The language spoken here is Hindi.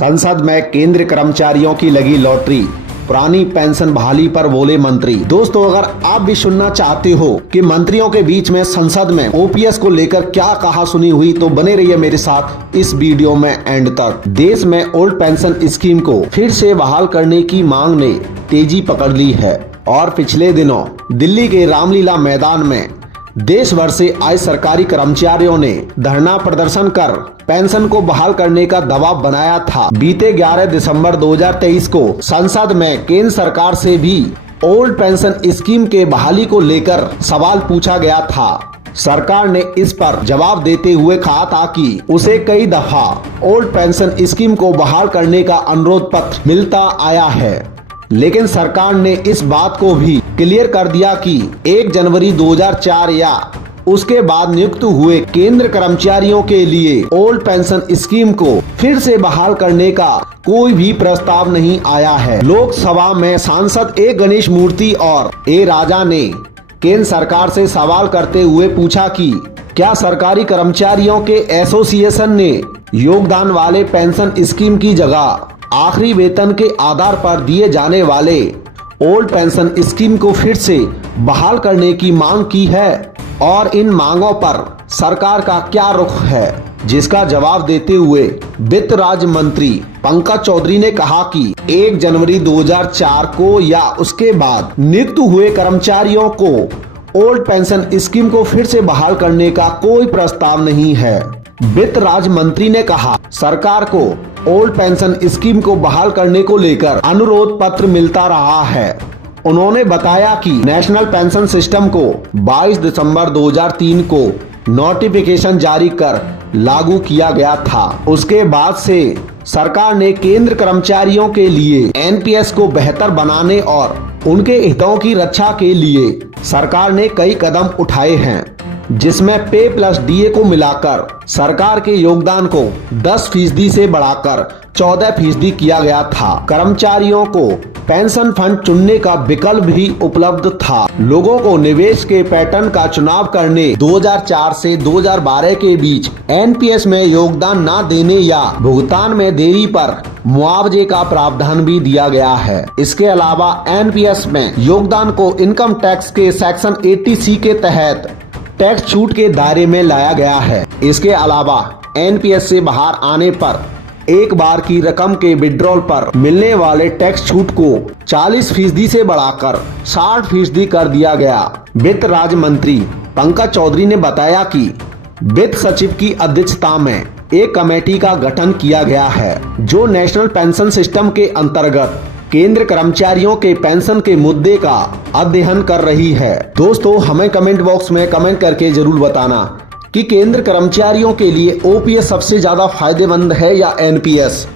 संसद में केंद्र कर्मचारियों की लगी लॉटरी, पुरानी पेंशन बहाली पर बोले मंत्री। दोस्तों, अगर आप भी सुनना चाहते हो कि मंत्रियों के बीच में संसद में ओपीएस को लेकर क्या कहा सुनी हुई, तो बने रहिए मेरे साथ इस वीडियो में एंड तक। देश में ओल्ड पेंशन स्कीम को फिर से बहाल करने की मांग ने तेजी पकड़ ली है और पिछले दिनों दिल्ली के रामलीला मैदान में देश भर से आए सरकारी कर्मचारियों ने धरना प्रदर्शन कर पेंशन को बहाल करने का दबाव बनाया था। बीते 11 दिसंबर 2023 को संसद में केंद्र सरकार से भी ओल्ड पेंशन स्कीम के बहाली को लेकर सवाल पूछा गया था। सरकार ने इस पर जवाब देते हुए कहा था कि उसे कई दफा ओल्ड पेंशन स्कीम को बहाल करने का अनुरोध पत्र मिलता आया है, लेकिन सरकार ने इस बात को भी क्लियर कर दिया कि 1 जनवरी 2004 या उसके बाद नियुक्त हुए केंद्र कर्मचारियों के लिए ओल्ड पेंशन स्कीम को फिर से बहाल करने का कोई भी प्रस्ताव नहीं आया है। लोकसभा में सांसद ए गणेश मूर्ति और ए राजा ने केंद्र सरकार से सवाल करते हुए पूछा कि क्या सरकारी कर्मचारियों के एसोसिएशन ने योगदान वाले पेंशन स्कीम की जगह आखिरी वेतन के आधार पर दिए जाने वाले ओल्ड पेंशन स्कीम को फिर से बहाल करने की मांग की है और इन मांगों पर सरकार का क्या रुख है, जिसका जवाब देते हुए वित्त राज्य मंत्री पंकज चौधरी ने कहा कि 1 जनवरी 2004 को या उसके बाद नियुक्त हुए कर्मचारियों को ओल्ड पेंशन स्कीम को फिर से बहाल करने का कोई प्रस्ताव नहीं है। वित्त राज्य मंत्री ने कहा, सरकार को ओल्ड पेंशन स्कीम को बहाल करने को लेकर अनुरोध पत्र मिलता रहा है। उन्होंने बताया कि नेशनल पेंशन सिस्टम को 22 दिसंबर 2003 को नोटिफिकेशन जारी कर लागू किया गया था। उसके बाद से सरकार ने केंद्र कर्मचारियों के लिए एनपीएस को बेहतर बनाने और उनके हितों की रक्षा के लिए सरकार ने कई कदम उठाए हैं, जिसमें पे प्लस डीए को मिलाकर सरकार के योगदान को 10% से बढ़ाकर 14% किया गया था। कर्मचारियों को पेंशन फंड चुनने का विकल्प भी उपलब्ध था। लोगों को निवेश के पैटर्न का चुनाव करने 2004 से 2012 के बीच एनपीएस में योगदान न देने या भुगतान में देरी पर मुआवजे का प्रावधान भी दिया गया है। इसके अलावा एनपीएस में योगदान को इनकम टैक्स के सेक्शन 80C के तहत टैक्स छूट के दायरे में लाया गया है। इसके अलावा एनपीएस से बाहर आने पर एक बार की रकम के विड्रॉल पर मिलने वाले टैक्स छूट को 40% से बढ़ाकर 60% कर दिया गया। वित्त राज्य मंत्री पंकज चौधरी ने बताया कि वित्त सचिव की अध्यक्षता में एक कमेटी का गठन किया गया है, जो नेशनल पेंशन सिस्टम के अंतर्गत केंद्र कर्मचारियों के पेंशन के मुद्दे का अध्ययन कर रही है। दोस्तों, हमें कमेंट बॉक्स में कमेंट करके जरूर बताना कि केंद्र कर्मचारियों के लिए ओपीएस सबसे ज्यादा फायदेमंद है या एनपीएस।